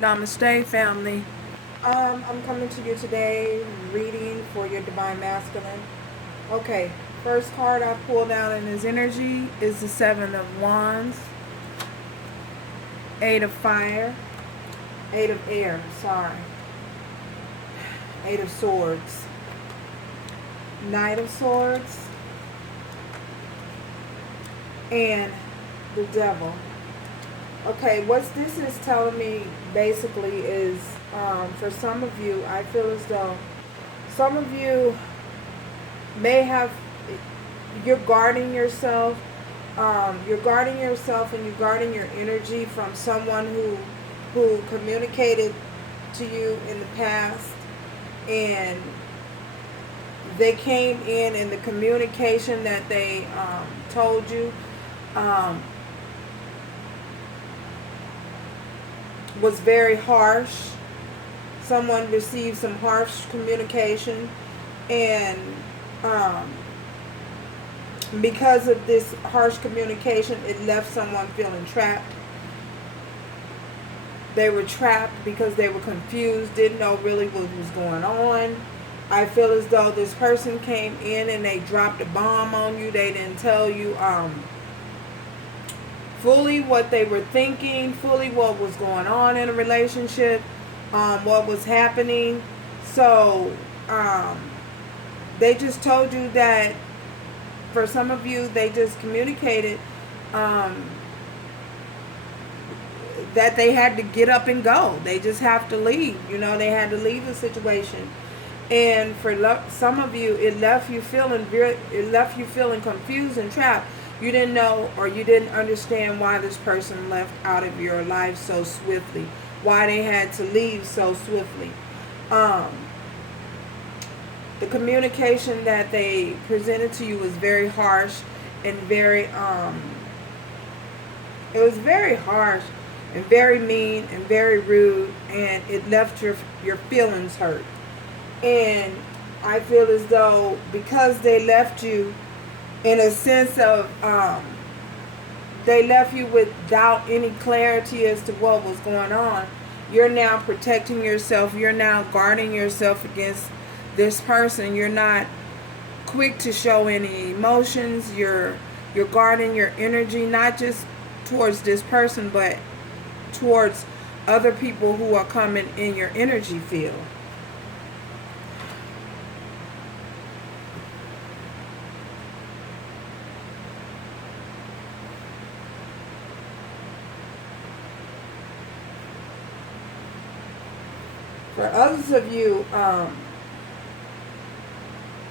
Namaste, family. I'm coming to you today reading for your Divine Masculine. Okay, first card I pulled out in his energy is the Seven of Wands, Eight of Fire, Eight of Air, sorry, Eight of Swords, Knight of Swords, and the Devil. Okay, what this is telling me basically is for some of you, I feel as though some of you may have, you're guarding yourself. You're guarding yourself and you're guarding your energy from someone who communicated to you in the past, and they came in and the communication that they told you was very harsh. Someone received some harsh communication, and because of this harsh communication, it left someone feeling trapped. They were trapped because they were confused, didn't know really what was going on. I feel as though this person came in and they dropped a bomb on you. They didn't tell you fully what they were thinking, fully what was going on in a relationship, what was happening. So they just told you that, for some of you, they just communicated that they had to get up and go. They just have to leave. You know, they had to leave the situation. And for some of you, it left you feeling confused and trapped. You didn't know, or you didn't understand why this person left out of your life so swiftly, why they had to leave so swiftly. The communication that they presented to you was very harsh and very it was very harsh and very mean and very rude, and it left your feelings hurt. And I feel as though because they left you in a sense of they left you without any clarity as to what was going on, you're now protecting yourself. You're now guarding yourself against this person. You're not quick to show any emotions. You're guarding your energy, not just towards this person, but towards other people who are coming in your energy field. For others of you,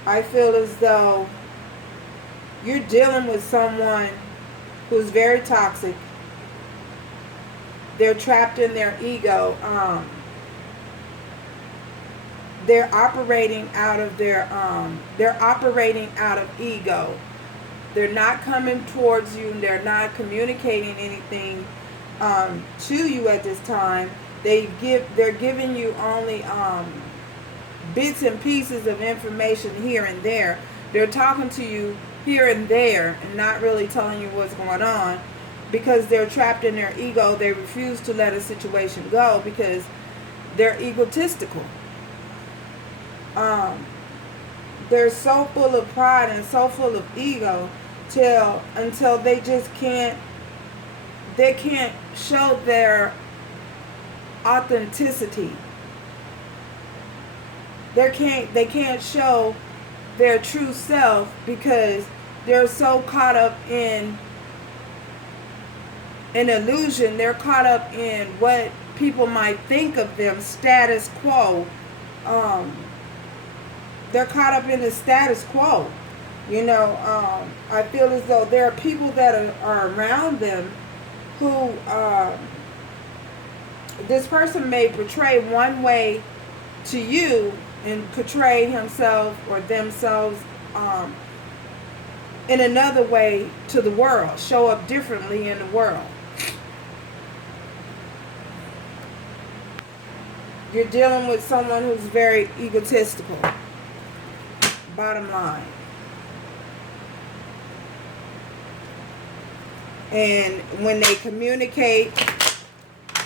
I feel as though you're dealing with someone who's very toxic. They're trapped in their ego. They're operating out of ego. They're not coming towards you. They're not communicating anything to you at this time. They're giving you only bits and pieces of information here and there. They're talking to you here and there and not really telling you what's going on, because they're trapped in their ego. They refuse to let a situation go because they're egotistical. They're so full of pride and so full of ego until they just can't show their authenticity. They can't show their true self because they're so caught up in an illusion. They're caught up in what people might think of them, status quo. They're caught up in the status quo. You know, I feel as though there are people that are around them who this person may portray one way to you and portray himself or themselves in another way to the world, show up differently in the world. You're dealing with someone who's very egotistical, bottom line. And when they communicate,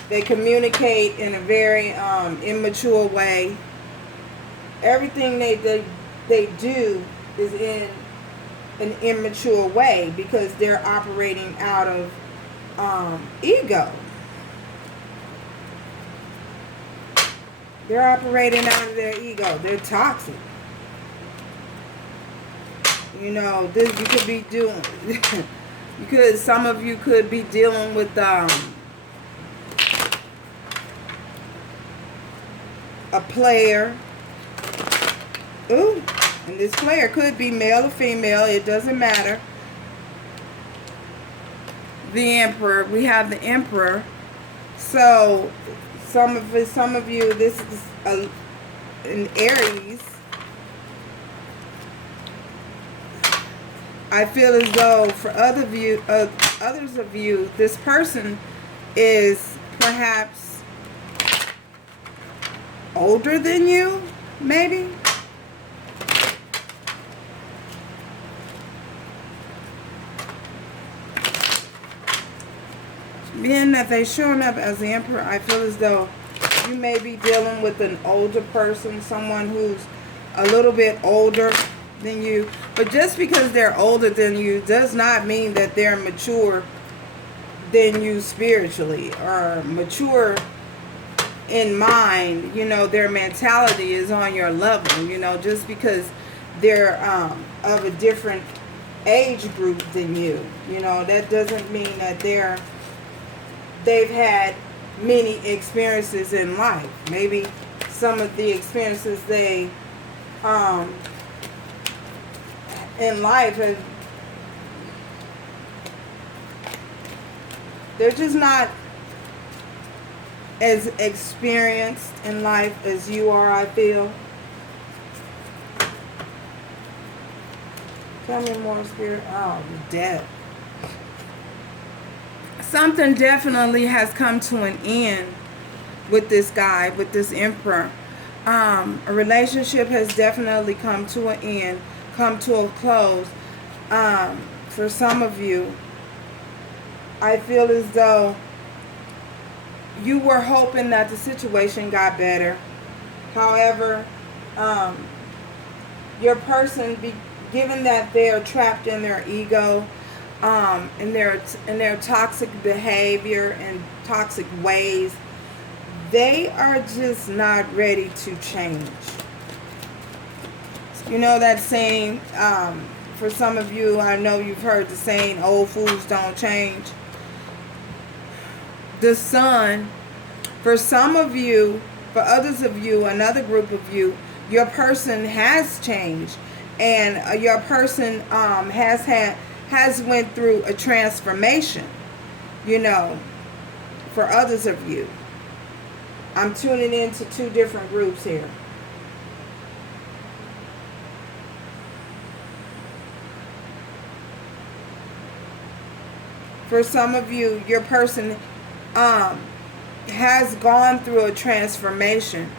They communicate in a very immature way. Everything they do is in an immature way because they're operating out of ego. They're operating out of their ego. They're toxic. You know, this you could be doing. Some of you could be dealing with a player. Ooh, and this player could be male or female. It doesn't matter. The Emperor. We have the Emperor. So some of you, this is an Aries. I feel as though for others of you, this person is perhaps older than you, maybe. Being that they're showing up as the Emperor, I feel as though you may be dealing with an older person, someone who's a little bit older than you. But just because they're older than you does not mean that they're mature than you spiritually or mature in mind. You know, their mentality is on your level. You know, just because they're of a different age group than you, you know, that doesn't mean that they've had many experiences in life. Maybe some of the experiences they in life they're just not as experienced in life as you are, I feel. Tell me more, Spirit. Oh, death. Something definitely has come to an end with this guy, with this Emperor. A relationship has definitely come to an end, come to a close. For some of you, I feel as though you were hoping that the situation got better. However, your person, given that they are trapped in their ego, in their toxic behavior and toxic ways, they are just not ready to change. You know that saying, for some of you, I know you've heard the saying, old fools don't change. The sun, for some of you, for others of you, another group of you, your person has changed, and your person has went through a transformation. You know, for others of you, I'm tuning into two different groups here. For some of you, your person has gone through a transformation.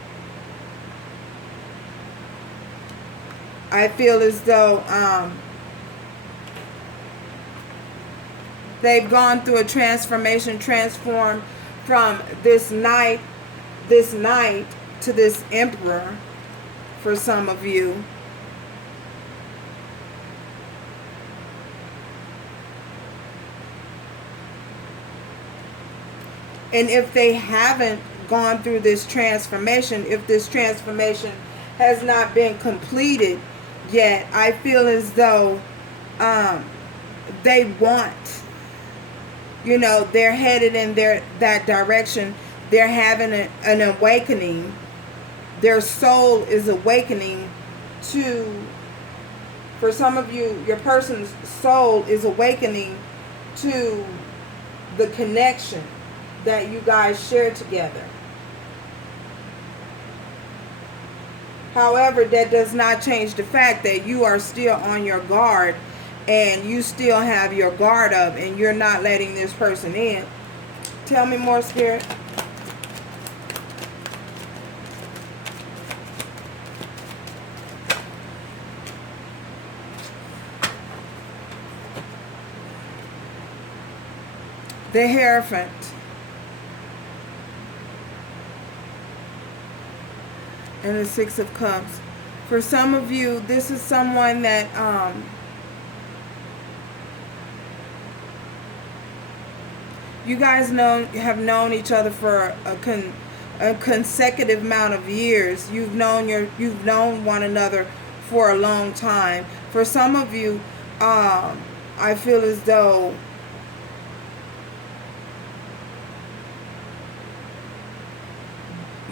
I feel as though they've gone through a transformation, transformed from this knight to this Emperor for some of you. And if they haven't gone through this transformation, if this transformation has not been completed yet, I feel as though they want, you know, they're headed in that direction. They're having an awakening. Their soul is awakening to, for some of you, your person's soul is awakening to the connection that you guys share together. However, that does not change the fact that you are still on your guard, and you still have your guard up, and you're not letting this person in. Tell me more, Spirit. The Hierophant. and the Six of Cups. For some of you, this is someone that you guys have known each other for a consecutive amount of years. You've known one another for a long time. For some of you, I feel as though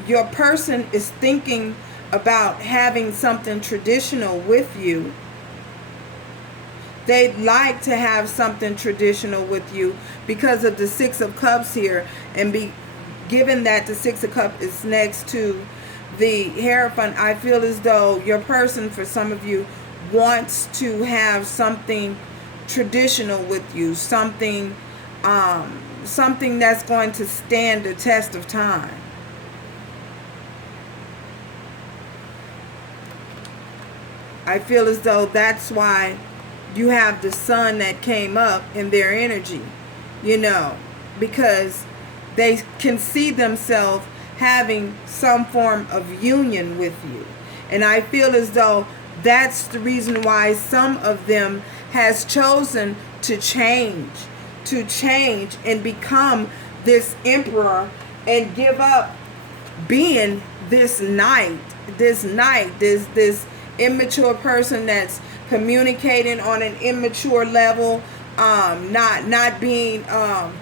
your person is thinking about having something traditional with you. They'd like to have something traditional with you because of the Six of Cups here, and given that the Six of Cups is next to the Hierophant, I feel as though your person, for some of you, wants to have something traditional with you, something that's going to stand the test of time. I feel as though that's why you have the sun that came up in their energy, you know, because they can see themselves having some form of union with you. And I feel as though that's the reason why some of them has chosen to change and become this emperor and give up being this this immature person that's communicating on an immature level, not being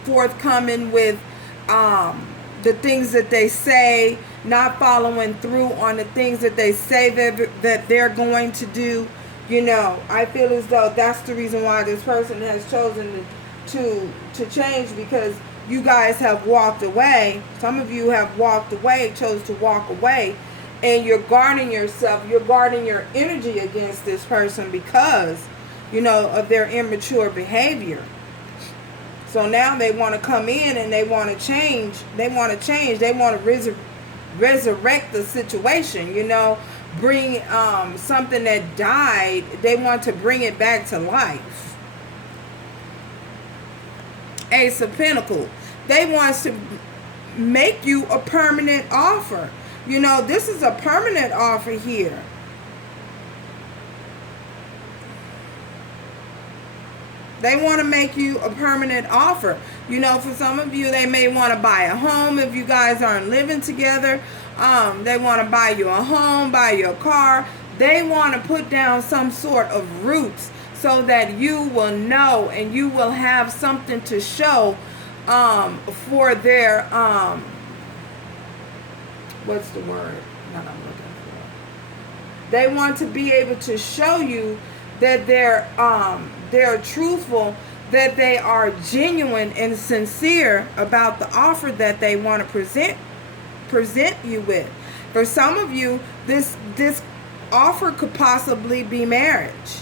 forthcoming with the things that they say, not following through on the things that they say that they're going to do. You know, I feel as though that's the reason why this person has chosen to change, because you guys have walked away. Some of you have walked away, chose to walk away, and you're guarding yourself, you're guarding your energy against this person because, you know, of their immature behavior. So now they want to come in and they want to change. They want to resurrect the situation, you know, bring something that died. They want to bring it back to life. Ace of Pentacles. They want to make you a permanent offer. You know, this is a permanent offer here. They want to make you a permanent offer. You know, for some of you, they may want to buy a home if you guys aren't living together. They want to buy you a home, buy you a car. They want to put down some sort of roots so that you will know and you will have something to show for their what's the word that I'm looking for? They want to be able to show you that they're truthful, that they are genuine and sincere about the offer that they want to present you with. For some of you, this offer could possibly be marriage.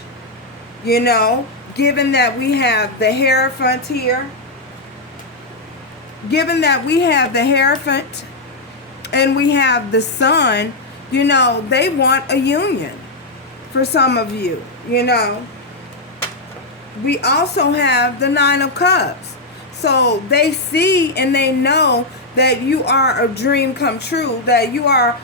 You know, given that we have the Hierophant here, given that we have the Hierophant and we have the Sun, you know, they want a union for some of you, you know. We also have the Nine of Cups. So they see and they know that you are a dream come true, that you are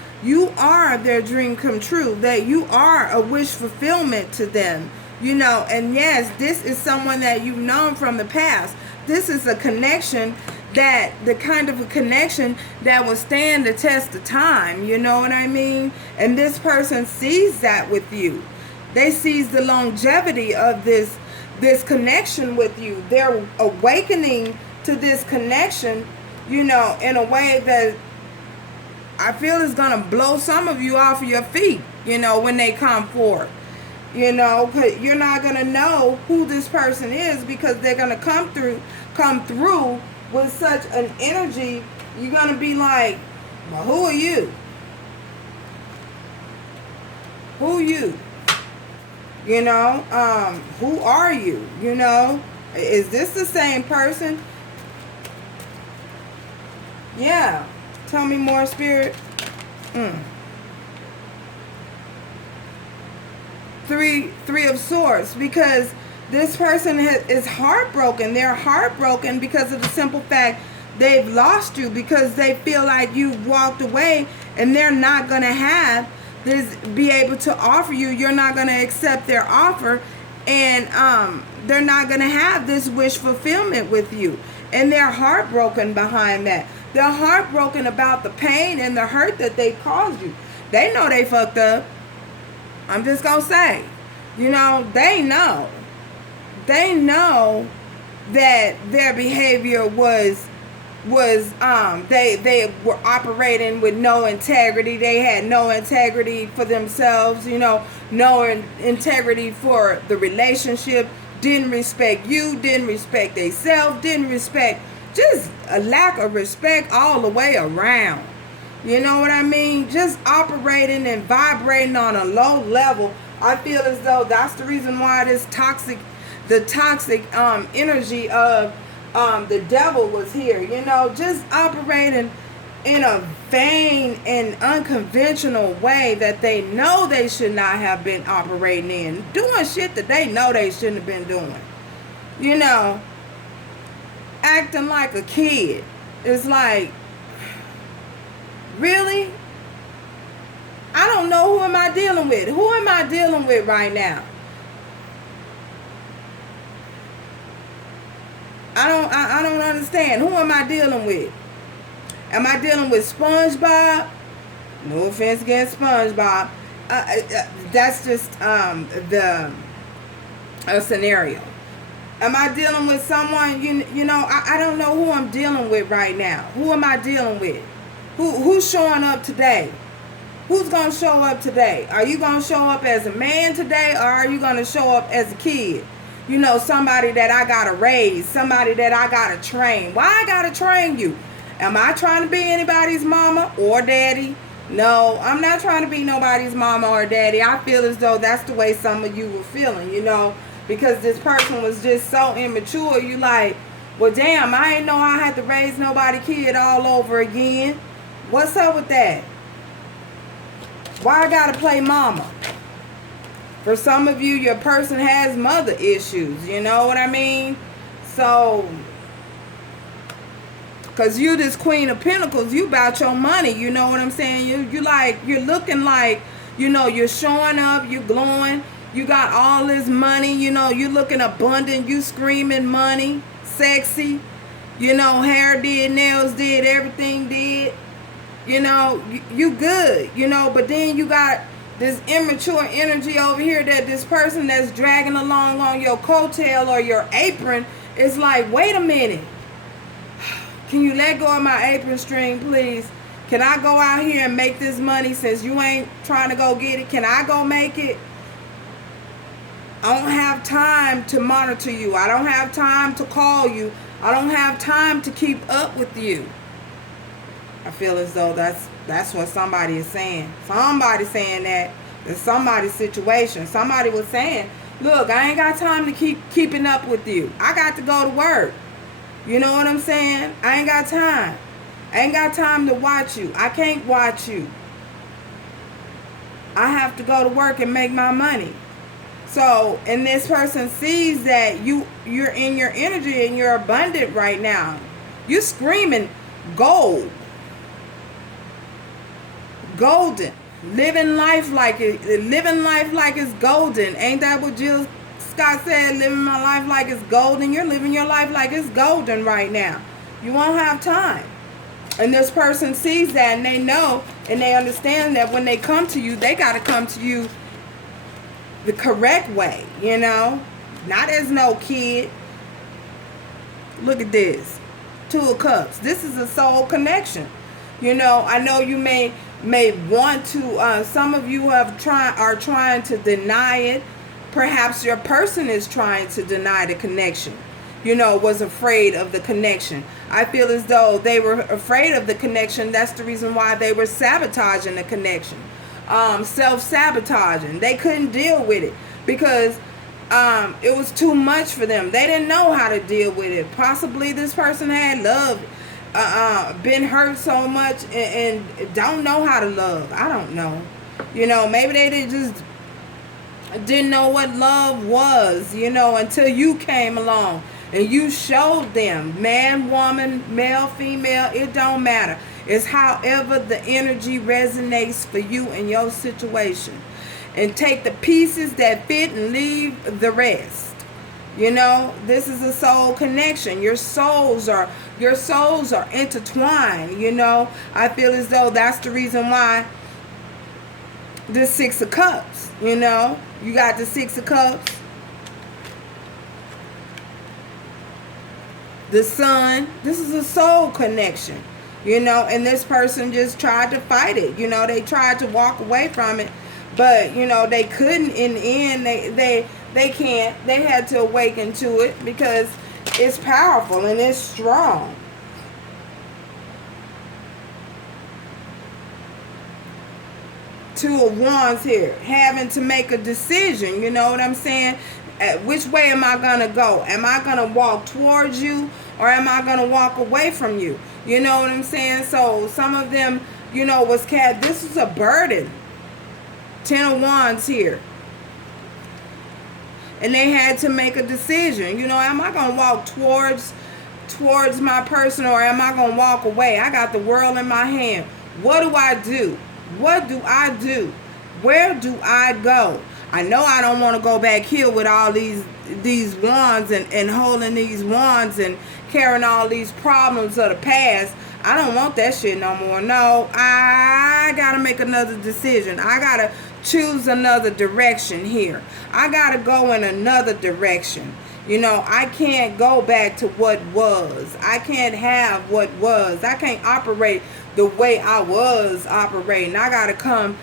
their dream come true, that you are a wish fulfillment to them, you know. And yes, this is someone that you've known from the past. This is a connection the kind of a connection that will stand the test of time, you know what I mean? And this person sees that with you. They sees the longevity of this connection with you. They're awakening to this connection, you know, in a way that I feel is going to blow some of you off of your feet, you know, when they come forth. You know, 'cause you're not going to know who this person is because they're going to come through with such an energy. You're going to be like, well, who are you? Who are you? You know, who are you? You know, is this the same person? Yeah. Tell me more, Spirit. Three of Swords, because this person is heartbroken. They're heartbroken because of the simple fact they've lost you because they feel like you've walked away and they're not going to have this, be able to offer you. You're not going to accept their offer, and they're not going to have this wish fulfillment with you. And they're heartbroken behind that. They're heartbroken about the pain and the hurt that they caused you. They know they fucked up. I'm just going to say, you know, they know. They know that their behavior was they were operating with no integrity. They had no integrity for themselves, you know, no integrity for the relationship, didn't respect you, didn't respect themselves, didn't respect, just a lack of respect all the way around. You know what I mean? Just operating and vibrating on a low level. I feel as though that's the reason why this toxic energy of the devil was here, you know, just operating in a vain and unconventional way that they know they should not have been operating in, doing shit that they know they shouldn't have been doing, you know, acting like a kid. It's like, really? I don't know, who am I dealing with? Who am I dealing with right now? I don't understand. Who am I dealing with? Am I dealing with SpongeBob? No offense against SpongeBob. That's just a scenario. Am I dealing with someone? You know, I don't know who I'm dealing with right now. Who am I dealing with? Who's showing up today? Who's gonna show up today? Are you gonna show up as a man today, or are you gonna show up as a kid? You know, somebody that I gotta raise, somebody that I gotta train. Why I gotta train you? Am I trying to be anybody's mama or daddy? No, I'm not trying to be nobody's mama or daddy. I feel as though that's the way some of you were feeling, you know, because this person was just so immature. You like, well, damn, I ain't know I had to raise nobody kid all over again. What's up with that? Why I gotta play mama? For some of you, your person has mother issues. You know what I mean? So, because you this Queen of Pentacles, you about your money. You know what I'm saying? You're looking like, you know, you're showing up, you're glowing. You got all this money. You know, you looking abundant. You screaming money, sexy. You know, hair did, nails did, everything did. You know, you good. You know, but then you got this immature energy over here that this person that's dragging along on your coattail or your apron is like, wait a minute. Can you let go of my apron string, please? Can I go out here and make this money since you ain't trying to go get it? Can I go make it? I don't have time to monitor you. I don't have time to call you. I don't have time to keep up with you. I feel as though that's what somebody is saying. Somebody's saying that. It's somebody's situation. Somebody was saying, look, I ain't got time to keep keeping up with you. I got to go to work. You know what I'm saying? I ain't got time. I ain't got time to watch you. I can't watch you. I have to go to work and make my money. So, and this person sees that you're in your energy and you're abundant right now. You're screaming gold. Golden. Living life like it's golden. Ain't that what Jill Scott said? Living my life like it's golden. You're living your life like it's golden right now. You won't have time. And this person sees that, and they know and they understand that when they come to you, they got to come to you the correct way, you know? Not as no kid. Look at this. Two of Cups. This is a soul connection. You know, I know you may want to, some of you are trying to deny it. Perhaps your person is trying to deny the connection. You know, was afraid of the connection. I feel as though they were afraid of the connection. That's the reason why they were sabotaging the connection. Self-sabotaging. They couldn't deal with it because it was too much for them. They didn't know how to deal with it. Possibly this person had loved, been hurt so much and don't know how to love. I don't know. You know, maybe they just didn't know what love was, you know, until you came along. And you showed them, man, woman, male, female, it don't matter. It's however the energy resonates for you and your situation. And take the pieces that fit and leave the rest. You know, this is a soul connection. Your souls are intertwined, you know. I feel as though that's the reason why this Six of Cups, you know. You got the Six of Cups. The Sun. This is a soul connection, you know. And this person just tried to fight it. You know, they tried to walk away from it. But, you know, they couldn't in the end. They can't. They had to awaken to it because it's powerful and it's strong. Two of Wands here. Having to make a decision. You know what I'm saying? Which way am I going to go? Am I going to walk towards you or am I going to walk away from you? You know what I'm saying? So some of them, you know, this was a burden. Ten of Wands here. And they had to make a decision. You know, am I going to walk towards my person or am I going to walk away? I got the world in my hand. What do I do? What do I do? Where do I go? I know I don't want to go back here with all these wands and holding these wands and carrying all these problems of the past. I don't want that shit no more. No, I got to make another decision. I got to choose another direction here. I got to go in another direction. You know, I can't go back to what was. I can't have what was. I can't operate the way I was operating. I got to come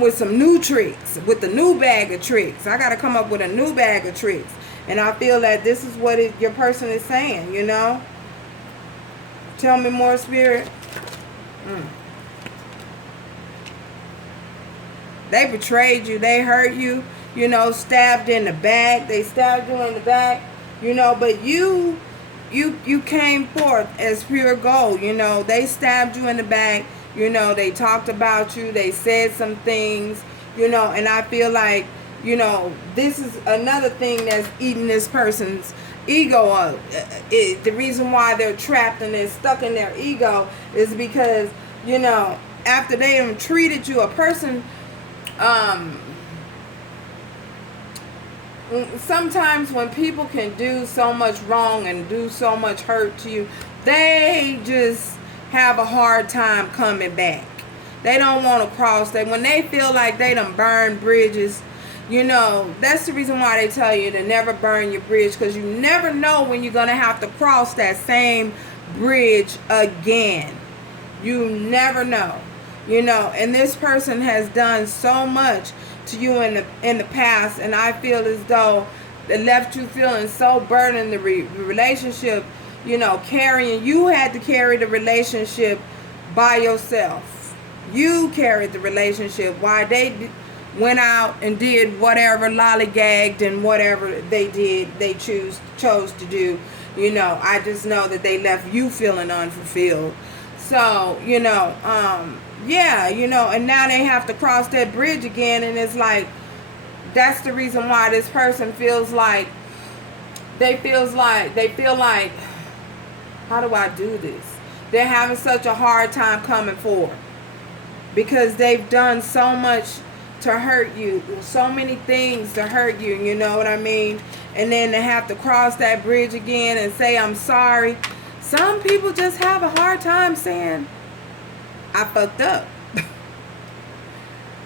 with some new tricks, with the new bag of tricks. I got to come up with a new bag of tricks. And I feel that this is what your person is saying, you know. Tell me more, Spirit. They betrayed you. They hurt you. You know, stabbed in the back. They stabbed you in the back. You know, but you came forth as pure gold. You know, they stabbed you in the back. You know, they talked about you. They said some things. You know, and I feel like, you know, this is another thing that's eating this person's ego up. The reason why they're trapped and they're stuck in their ego is because, you know, after they have treated you, a person, sometimes when people can do so much wrong and do so much hurt to you, they just have a hard time coming back. They don't want to cross. When they feel like they done burned bridges, you know, that's the reason why they tell you to never burn your bridge, because you never know when you're going to have to cross that same bridge again. You never know. You know, and this person has done so much to you in the past, and I feel as though they left you feeling so burdened. The relationship, you know, you had to carry the relationship by yourself. You carried the relationship while they went out and did whatever, lollygagged and whatever they chose to do. You know, I just know that they left you feeling unfulfilled. So, you know, yeah, you know, and now they have to cross that bridge again, and it's like, that's the reason why this person feels like, they feel like, how do I do this? They're having such a hard time coming forward because they've done so much to hurt you, so many things to hurt you, you know what I mean? And then to have to cross that bridge again and say, I'm sorry. Some people just have a hard time saying, I fucked up.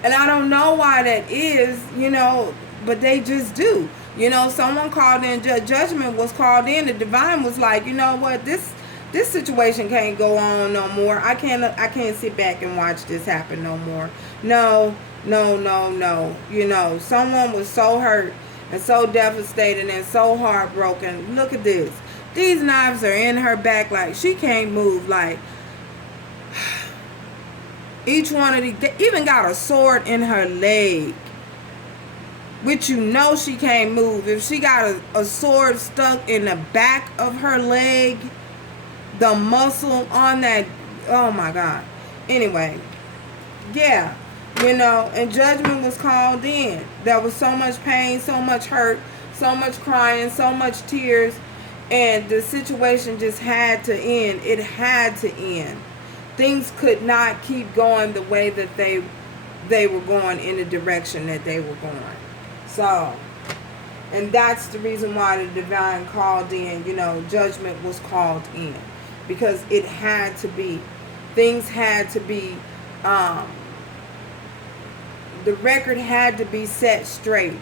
And I don't know why that is, you know, but they just do. You know, someone called in, judgment was called in. The divine was like, you know what, this situation can't go on no more. I can't sit back and watch this happen no more. No. You know, someone was so hurt and so devastated and so heartbroken. Look at this. These knives are in her back, like she can't move. Like, each one of these, they even got a sword in her leg, which you know she can't move. If she got a sword stuck in the back of her leg, the muscle on that, oh my God. Anyway, yeah, you know, and judgment was called in. There was so much pain, so much hurt, so much crying, so much tears, and the situation just had to end. It had to end. Things could not keep going the way that they were going, in the direction that they were going. So, and that's the reason why the divine called in, judgment was called in. Because it had to be. Things had to be, the record had to be set straight.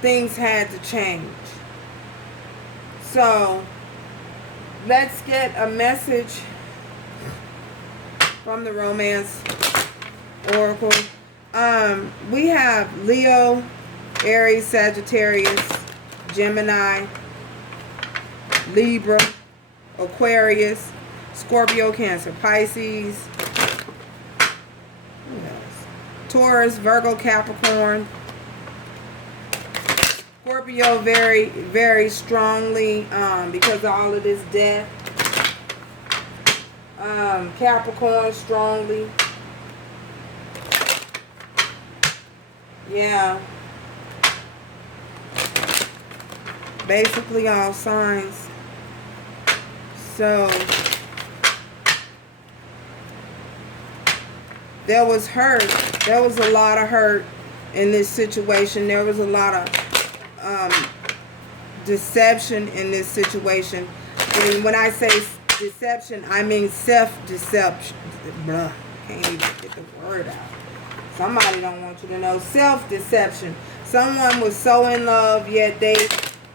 Things had to change. So, let's get a message from the Romance Oracle. We have Leo, Aries, Sagittarius, Gemini, Libra, Aquarius, Scorpio, Cancer, Pisces, Taurus, Virgo, Capricorn, Scorpio very, very strongly because of all of this death. Capricorn strongly. Yeah. Basically all signs. So there was hurt. There was a lot of hurt in this situation. There was a lot of deception in this situation. And when I say deception, I mean self-deception. Bruh, can't even get the word out. Somebody don't want you to know. Self-deception. Someone was so in love, yet they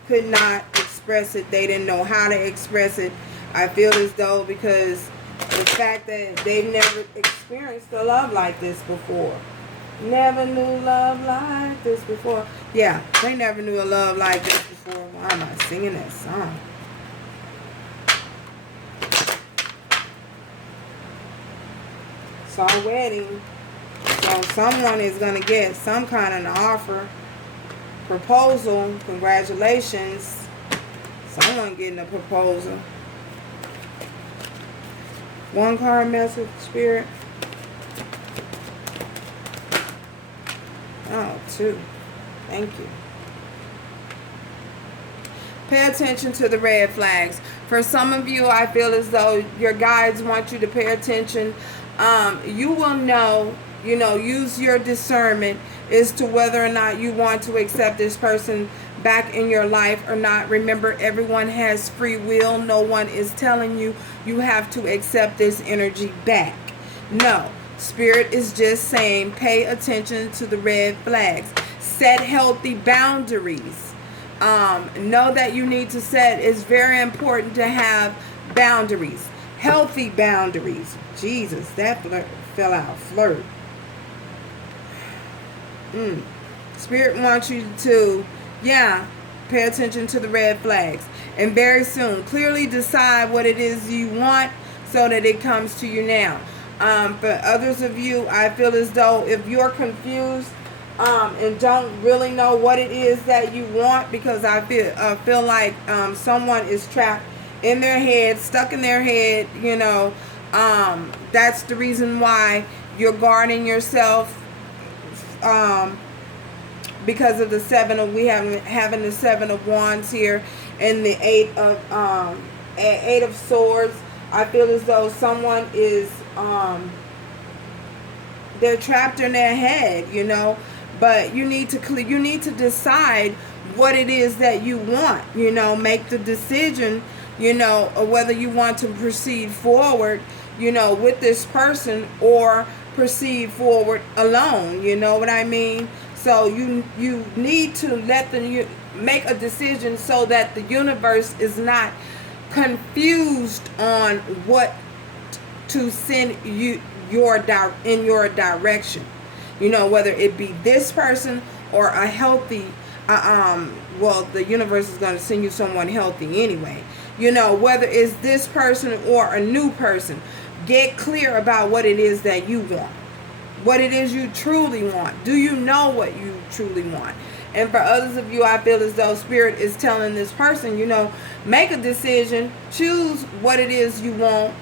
could not express it. They didn't know how to express it. I feel as though because the fact that they've never experienced a love like this before. Never knew love like this before. Yeah, they never knew a love like this before. Why am I singing that song? It's our wedding. So someone is going to get some kind of offer, proposal. Congratulations. Someone getting a proposal. One card message, Spirit. Oh, two. Thank you. Pay attention to the red flags. For some of you, I feel as though your guides want you to pay attention. You will know, use your discernment as to whether or not you want to accept this person back in your life or not. Remember, everyone has free will. No one is telling you you have to accept this energy back. No. Spirit is just saying pay attention to the red flags. Set healthy boundaries. Know that you need to set. It's very important to have boundaries. Healthy boundaries. Jesus, that fell out. Flirt. Spirit wants you to, pay attention to the red flags. And very soon, clearly decide what it is you want so that it comes to you now. For others of you, I feel as though if you're confused and don't really know what it is that you want, because I feel like someone is trapped in their head, stuck in their head, that's the reason why you're guarding yourself because of the having the 7 of Wands here and the 8 of Swords. I feel as though someone is they're trapped in their head, but you need to decide what it is that you want, make the decision, or whether you want to proceed forward, with this person or proceed forward alone, you know what I mean? So you need to make a decision so that the universe is not confused on what to send you in your direction, whether it be this person or a healthy the universe is going to send you someone healthy anyway, whether it's this person or a new person. Get clear about what it is that you want, what it is you truly want. Do you know what you truly want? And for others of you, I feel as though Spirit is telling this person, make a decision, choose what it is you want.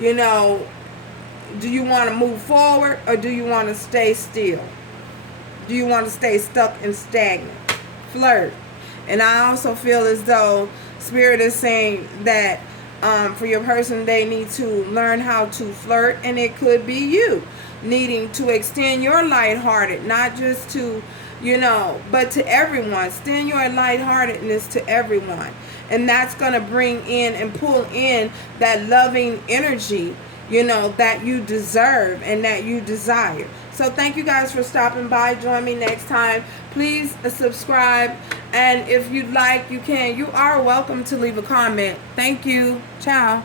Do you want to move forward or do you want to stay still? do you want to stay stuck and stagnant? Flirt. And I also feel as though Spirit is saying that for your person, they need to learn how to flirt, and it could be you needing to extend your lighthearted, not just to, you know, but to everyone. Extend your lightheartedness to everyone. And that's going to bring in and pull in that loving energy, you know, that you deserve and that you desire. So thank you guys for stopping by. Join me next time. Please subscribe. And if you'd like, you can. You are welcome to leave a comment. Thank you. Ciao.